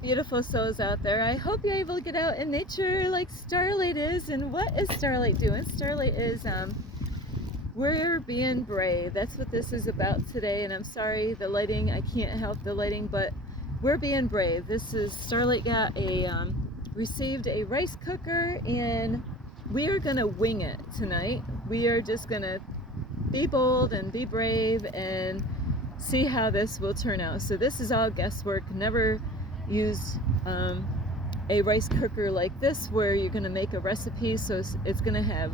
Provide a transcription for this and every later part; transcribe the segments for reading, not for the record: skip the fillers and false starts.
beautiful souls out there. I hope you're able to get out in nature like Starlight is. And what is Starlight doing? Starlight is, we're being brave. That's what this is about today. And I'm sorry, the lighting, I can't help the lighting, but we're being brave. This is, Starlight got received a rice cooker, and we are gonna wing it tonight. We are just gonna be bold and be brave and see how this will turn out. So this is all guesswork. Never used a rice cooker like this where you're going to make a recipe. So it's going to have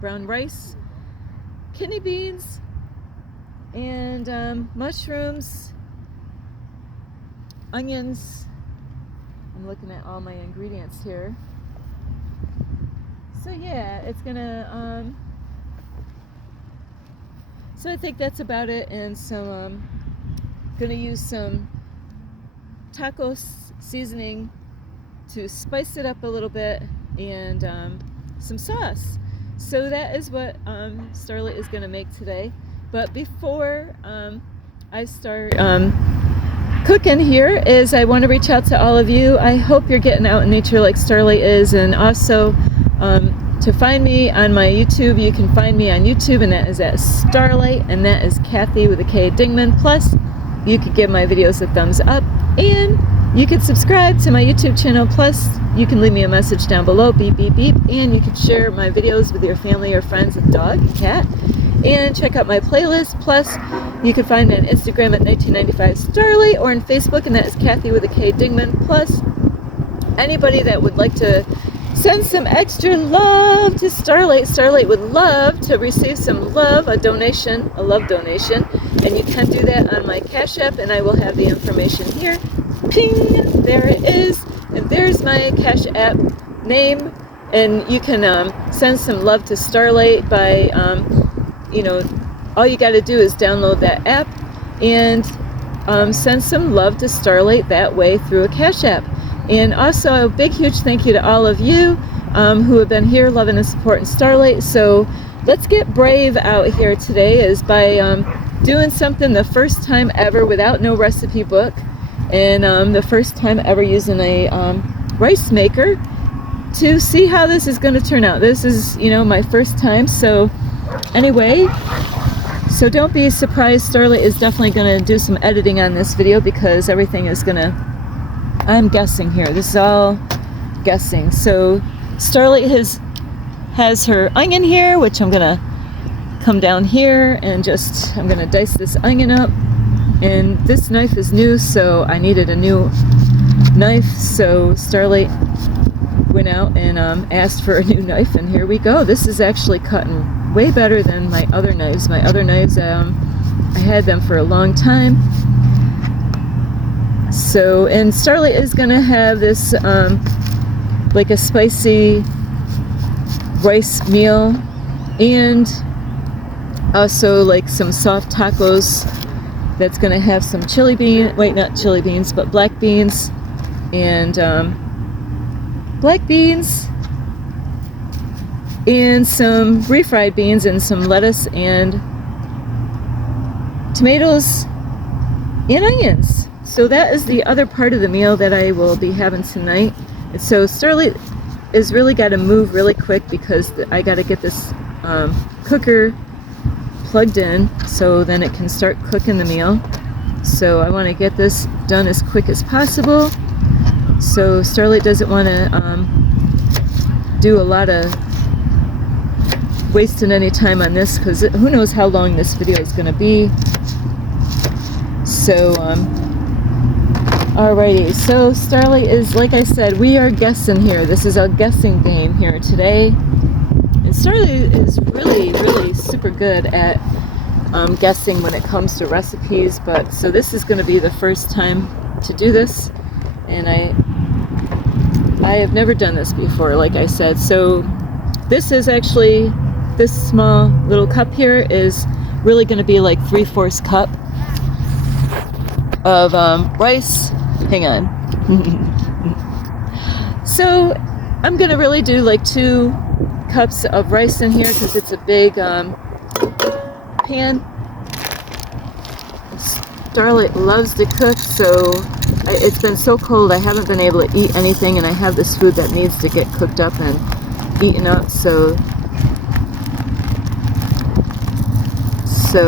brown rice, kidney beans, and mushrooms, onions. I'm looking at all my ingredients here. So yeah, it's going to so I think that's about it. And so gonna use some taco seasoning to spice it up a little bit, and some sauce. So that is what Starlight is gonna make today. But before I start cooking here, is I want to reach out to all of you. I hope you're getting out in nature like Starlight is, and also to find me on my YouTube, you can find me on YouTube, and that is at Starlight, and that is Kathy with a K Dingman. Plus, you could give my videos a thumbs up, and you could subscribe to my YouTube channel. Plus, you can leave me a message down below, beep, beep, beep, and you can share my videos with your family or friends, a dog, a cat, and check out my playlist. Plus, you can find me on Instagram at 1995 Starlight, or on Facebook, and that is Kathy with a K Dingman. Plus, anybody that would like to send some extra love to Starlight. Starlight would love to receive some love, a donation, a love donation. And you can do that on my Cash App, and I will have the information here. Ping! There it is. And there's my Cash App name. And you can send some love to Starlight by, all you got to do is download that app and send some love to Starlight that way through a Cash App. And also a big, huge thank you to all of you who have been here loving and supporting Starlight. So let's get brave out here today, is by doing something the first time ever without no recipe book, and the first time ever using a rice maker to see how this is going to turn out. This is, my first time. So anyway, so don't be surprised. Starlight is definitely going to do some editing on this video, because everything is going to, I'm guessing here. This is all guessing. So Starlight has her onion here, which I'm gonna come down here and I'm gonna dice this onion up. And this knife is new, so I needed a new knife. So Starlight went out and asked for a new knife, and here we go. This is actually cutting way better than my other knives. My other knives, I had them for a long time. So, and Starlight is gonna have this like a spicy rice meal, and also like some soft tacos that's gonna have some not chili beans, but black beans, and black beans, and some refried beans, and some lettuce, and tomatoes, and onions. So that is the other part of the meal that I will be having tonight. And so Starlight is really got to move really quick, because I got to get this cooker plugged in so then it can start cooking the meal. So I want to get this done as quick as possible. So Starlight doesn't want to do a lot of wasting any time on this, because who knows how long this video is going to be. So alrighty, so Starlight is, like I said, we are guessing here. This is a guessing game here today. And Starlight is really, really super good at guessing when it comes to recipes. But so this is going to be the first time to do this, and I have never done this before, like I said. So this is actually, this small little cup here is really going to be like 3/4 cup of rice. Hang on. So I'm gonna really do like 2 cups of rice in here, because it's a big pan. Starlight loves to cook, so it's been so cold I haven't been able to eat anything, and I have this food that needs to get cooked up and eaten up. So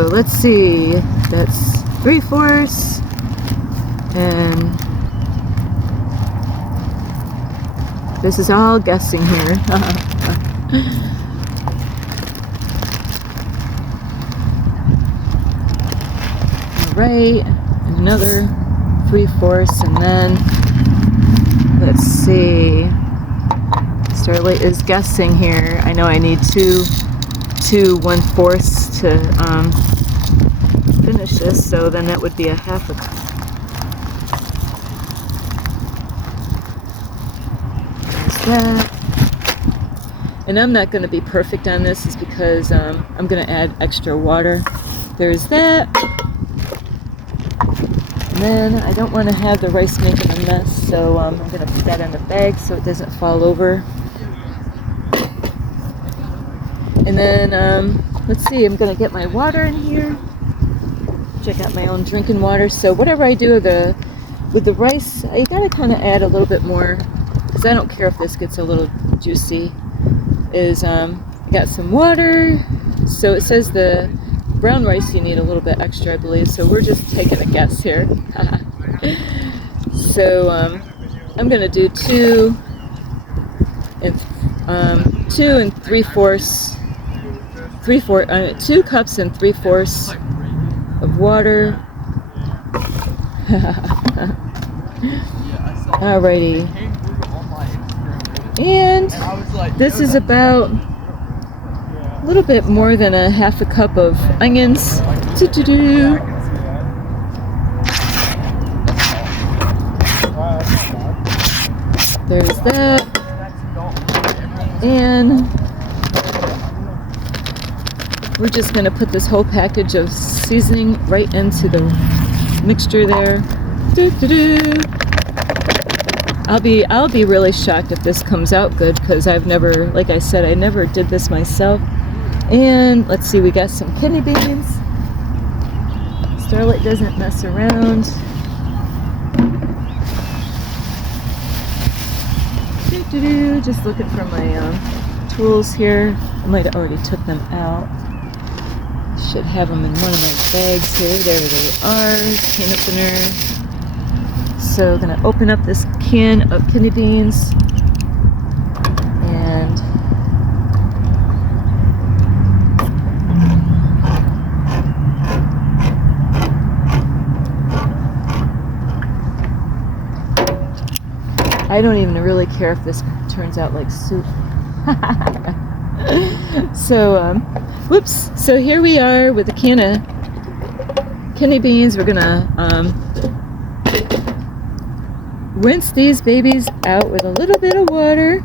let's see, that's 3/4, and this is all guessing here. Alright, another 3/4, and then let's see, Starlight is guessing here. I know I need two 1/4 to finish this, so then that would be a 1/2 cup. There's that. And I'm not going to be perfect on this, is because I'm going to add extra water. There's that. And then I don't want to have the rice making a mess, so I'm going to put that in a bag so it doesn't fall over. And then, let's see, I'm going to get my water in here. Check out my own drinking water. So whatever I do with the rice, I got to kind of add a little bit more, because I don't care if this gets a little juicy. I got some water. So it says the brown rice you need a little bit extra, I believe. So we're just taking a guess here. So I'm going to do 2 cups and 3/4 of water. Alrighty. And this is about a little bit more than a 1/2 cup of onions. There's that. And we're just going to put this whole package of seasoning right into the mixture there. I'll be really shocked if this comes out good, because I've never, like I said, I never did this myself. And let's see, we got some kidney beans. Starlight doesn't mess around. Just looking for my tools here. I might have already took them out. Should have them in one of my bags here. There they are. Can opener. So I'm gonna open up this can of kidney beans, and I don't even really care if this turns out like soup. So, whoops. So here we are with a can of kidney beans. We're gonna rinse these babies out with a little bit of water.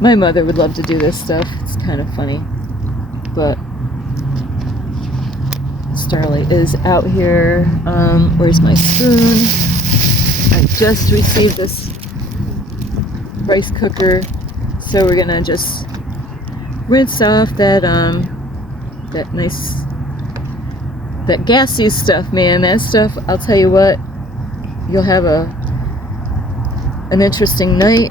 My mother would love to do this stuff. It's kind of funny. But Starlight is out here. Where's my spoon? I just received this rice cooker, so we're gonna just rinse off that that gassy stuff, man. That stuff, I'll tell you what, you'll have an interesting night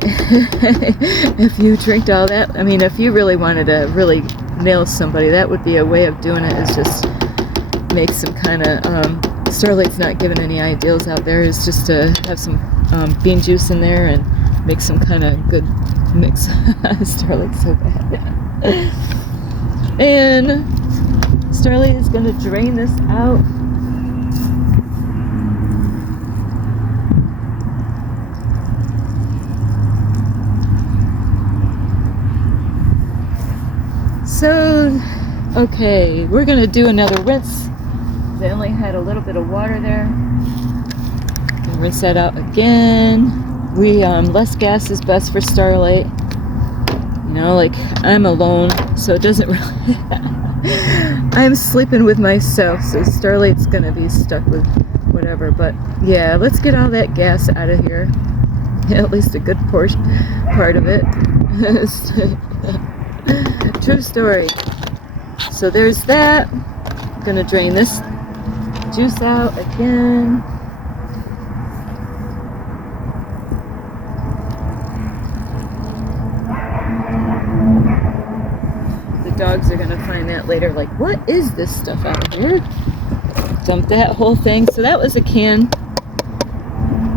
if you drink all that. I mean, if you really wanted to really nail somebody, that would be a way of doing it, is just make some kind of Starlight's not giving any ideals out there, is just to have some bean juice in there and make some kind of good mix. Starlight's so bad. And Starlight is going to drain this out. So, okay, we're going to do another rinse. I only had a little bit of water there. Rinse that out again. Less gas is best for Starlight. You know, like, I'm alone, so it doesn't really... I'm sleeping with myself, so Starlight's gonna be stuck with whatever. But yeah, let's get all that gas out of here. Yeah, at least a good part of it. True story. So there's that. I'm gonna drain this juice out again. dogs are gonna find that later, like, what is this stuff out here? Dump that whole thing. So that was a can.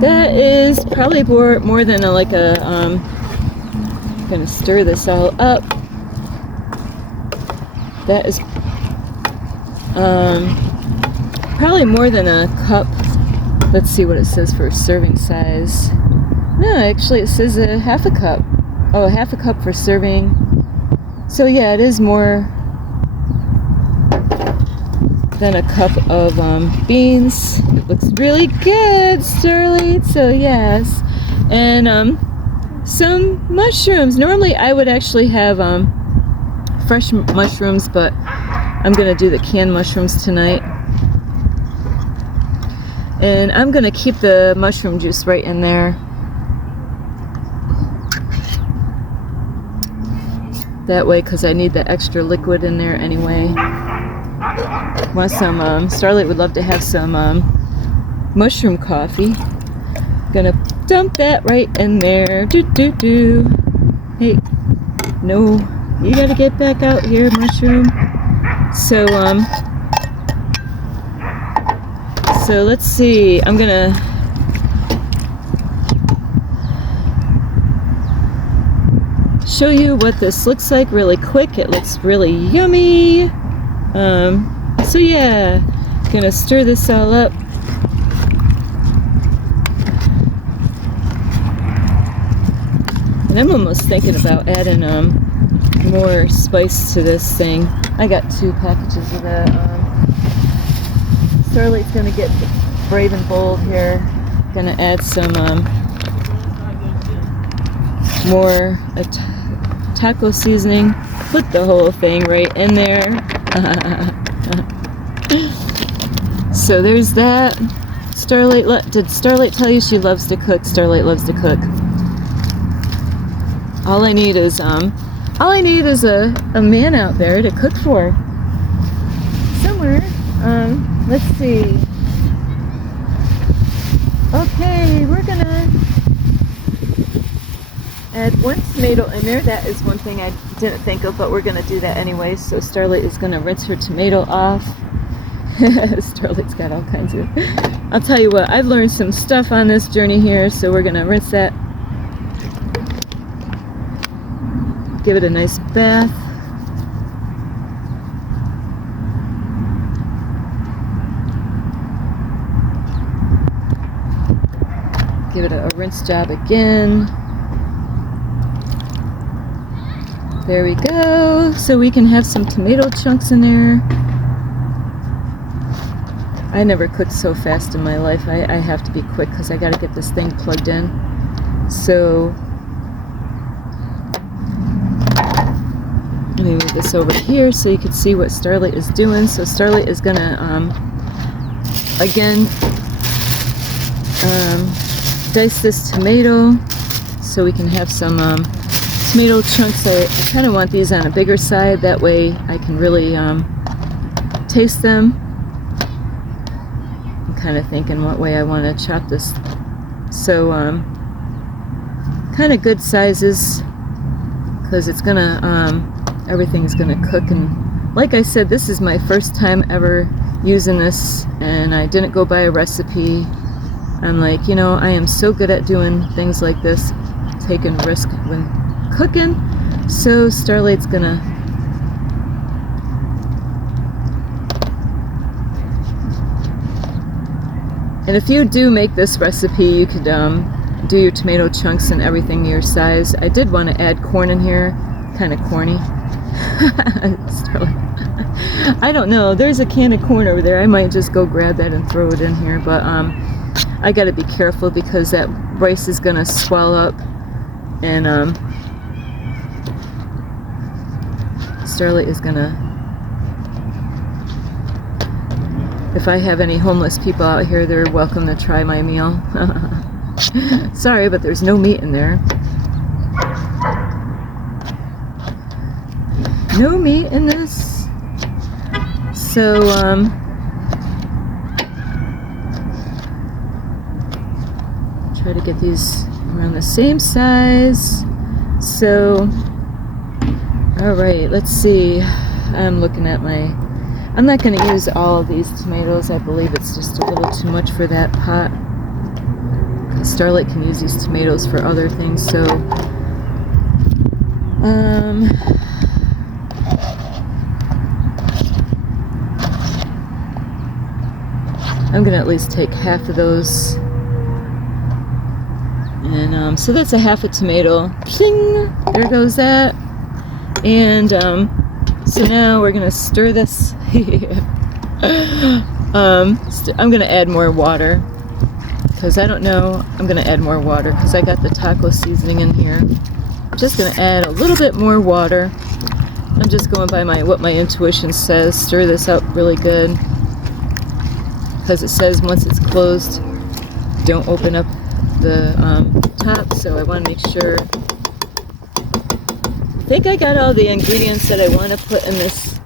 That is probably more than I'm gonna stir this all up. That is probably more than a cup. Let's see what it says for serving size. No, actually it says a half a cup. Oh, half a cup for serving. So yeah, it is more than a cup of beans. It looks really good, Starlight. So yes, and some mushrooms. Normally I would actually have fresh mushrooms, but I'm gonna do the canned mushrooms tonight. And I'm gonna keep the mushroom juice right in there. That way, because I need the extra liquid in there anyway. Want some, Starlight would love to have some mushroom coffee. Gonna dump that right in there. Do. Hey, no, you gotta get back out here, mushroom. So, so let's see, I'm gonna show you what this looks like really quick. It looks really yummy. So yeah, gonna stir this all up. And I'm almost thinking about adding more spice to this thing. I got 2 packages of that. Starlight's gonna get brave and bold here. Gonna add some more taco seasoning. Put the whole thing right in there. So there's that. Starlight, did Starlight tell you she loves to cook? Starlight loves to cook. All I need is a man out there to cook for. Somewhere. Let's see. Okay, we're gonna add 1 tomato in there. That is one thing I didn't think of, but we're gonna do that anyway. So Starlight is gonna rinse her tomato off. Starlight's got all kinds of... I'll tell you what, I've learned some stuff on this journey here, so we're gonna rinse that. Give it a nice bath. Give it a rinse job again. There we go. So we can have some tomato chunks in there. I never cooked so fast in my life. I have to be quick because I got to get this thing plugged in. So let me move this over here so you can see what Starlight is doing. So Starlight is gonna again dice this tomato so we can have some tomato chunks. I kind of want these on a bigger side, that way I can really taste them. I'm kind of thinking what way I want to chop this. So kind of good sizes, because it's gonna everything's gonna cook. And like I said, this is my first time ever using this, and I didn't go by a recipe. I'm like, you know, I am so good at doing things like this, taking risk when cooking. So Starlight's gonna and if you do make this recipe, you could do your tomato chunks and everything your size. I did want to add corn in here, kind of corny. Starlight. I don't know, there's a can of corn over there. I might just go grab that and throw it in here, but I gotta be careful because that rice is gonna swell up. And Starlight is gonna, if I have any homeless people out here, they're welcome to try my meal. Sorry, but there's no meat in there. No meat in this. So try to get these around the same size. So All right, let's see. I'm looking at I'm not going to use all of these tomatoes. I believe it's just a little too much for that pot. Starlight can use these tomatoes for other things, so I'm gonna at least take half of those, and so that's a half a tomato. Pling! There goes that. And so now we're gonna stir this. I'm gonna add more water because I don't know. I'm gonna add more water because I got the taco seasoning in here. I'm just gonna add a little bit more water. I'm just going by what my intuition says. Stir this up really good because it says once it's closed, don't open up the top. So I want to make sure. I think I got all the ingredients that I want to put in this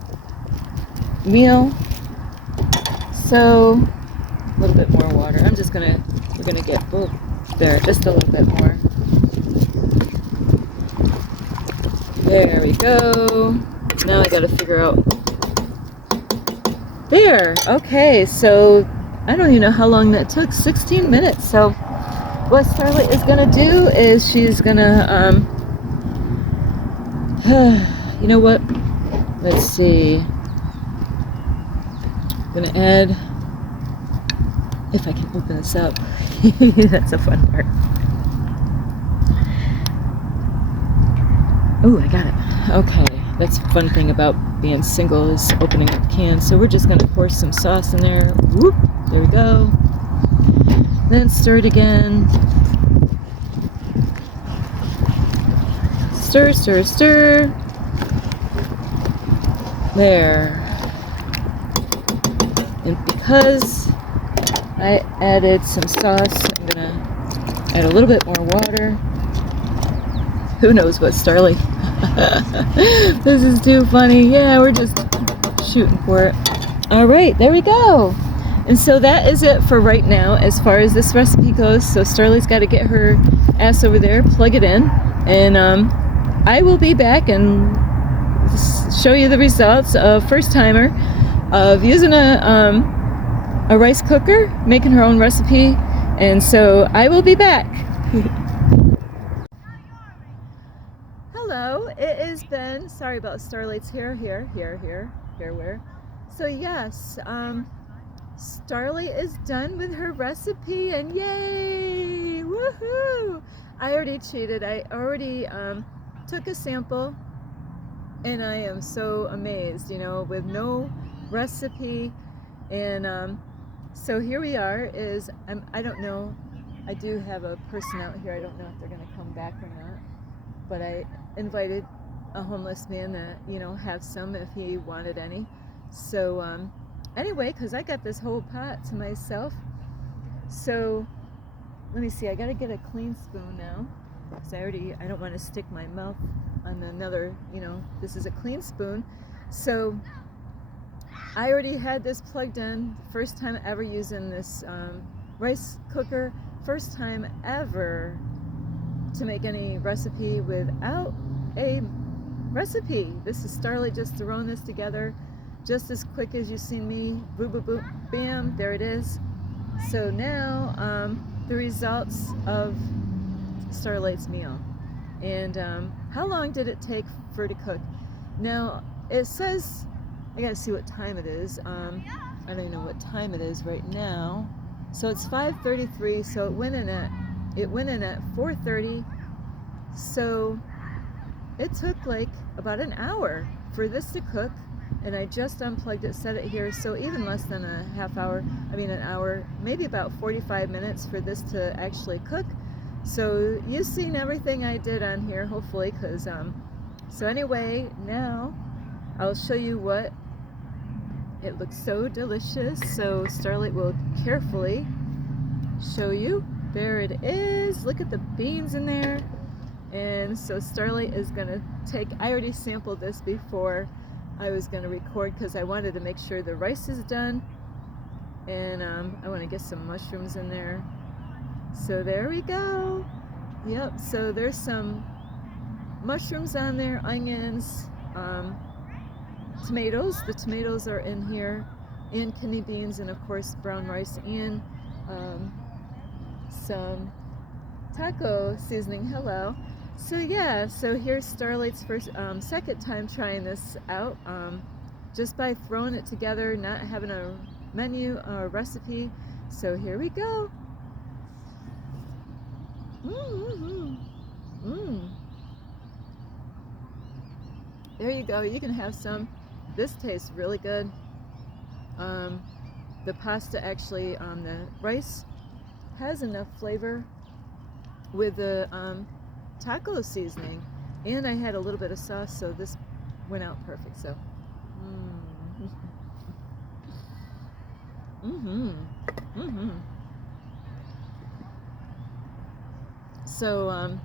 meal. So a little bit more water. We're gonna get there, just a little bit more. There we go. Now I gotta figure out. There. Okay, so I don't even know how long that took. 16 minutes. So what Starlight is gonna do is she's gonna you know what? Let's see. I'm gonna add, if I can open this up. That's a fun part. Oh, I got it. Okay, that's a fun thing about being single is opening up cans. So we're just gonna pour some sauce in there. Whoop, there we go. Then stir it again. Stir, stir, stir. There. And because I added some sauce, I'm gonna add a little bit more water. Who knows what Starlight? This is too funny. Yeah, we're just shooting for it. All right, there we go. And so that is it for right now as far as this recipe goes. So Starlight's got to get her ass over there, plug it in, and I will be back and show you the results of first timer of using a rice cooker, making her own recipe. And so I will be back. Hello, it has been, sorry about Starlight's here, where? So yes, Starlight is done with her recipe, and yay, woohoo! I already cheated. I already took a sample, and I am so amazed, you know, with no recipe. And so here we are. I don't know, I do have a person out here. I don't know if they're going to come back or not, but I invited a homeless man that, you know, have some if he wanted any. So anyway, because I got this whole pot to myself. So let me see, I got to get a clean spoon now because I don't want to stick my mouth on another, you know, this is a clean spoon. So I already had this plugged in, first time ever using this rice cooker, first time ever to make any recipe without a recipe. This is Starlight just throwing this together just as quick as you've seen me. Boop, boop, boop, bam, there it is. So now the results of Starlight's meal. And how long did it take for her to cook? Now it says, I gotta see what time it is. I don't even know what time it is right now. So it's 5:33. So it went in at 4:30. So it took like about an hour for this to cook, and I just unplugged it, set it here. So even less than a half hour. I mean an hour, maybe about 45 minutes for this to actually cook. So you've seen everything I did on here, hopefully, because so anyway, now I'll show you what it looks. So delicious. So Starlight will carefully show you. There it is. Look at the beans in there. And so Starlight is gonna I already sampled this before I was gonna record because I wanted to make sure the rice is done, and I want to get some mushrooms in there. So there we go. Yep, so there's some mushrooms on there, onions, tomatoes. The tomatoes are in here, and kidney beans, and of course brown rice, and some taco seasoning. Hello. So yeah, so here's Starlight's second time trying this out, just by throwing it together, not having a menu or recipe. So here we go. There you go. You can have some. This tastes really good. The pasta actually, the rice has enough flavor with the taco seasoning, and I had a little bit of sauce, so this went out perfect. So so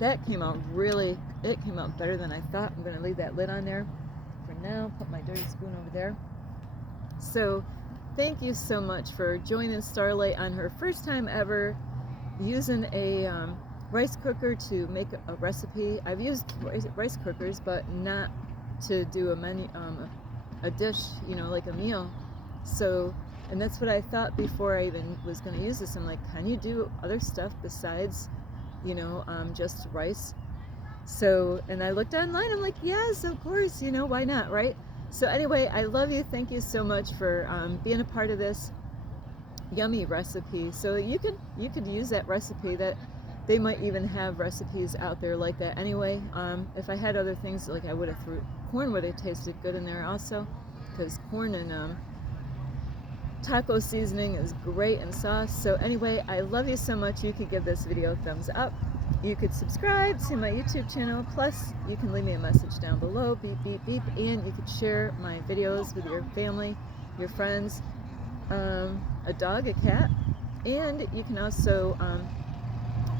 that came out really, it came out better than I thought. I'm going to leave that lid on there for now, put my dirty spoon over there. So thank you so much for joining Starlight on her first time ever using a rice cooker to make a recipe. I've used rice cookers, but not to do a menu, a dish, you know, like a meal. So, and that's what I thought before I even was going to use this. I'm like, can you do other stuff besides, you know, just rice? So, and I looked online, I'm like, yes, of course, you know, why not, right? So anyway, I love you. Thank you so much for being a part of this yummy recipe. So you could use that recipe. That they might even have recipes out there like that anyway. If I had other things, like I would have threw corn would have tasted good in there also, because corn and taco seasoning is great in sauce. So anyway, I love you so much. You could give this video a thumbs up. You could subscribe to my YouTube channel. Plus, you can leave me a message down below, beep, beep, beep, and you could share my videos with your family, your friends, a dog, a cat, and you can also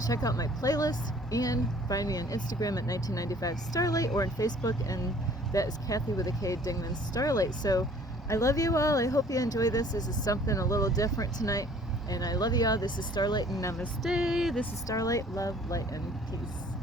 check out my playlist and find me on Instagram at 1995 Starlight, or on Facebook, and that is Kathy with a K Dingman Starlight. So I love you all. I hope you enjoy this. This is something a little different tonight. And I love you all. This is Starlight. Namaste. This is Starlight. Love, light, and peace.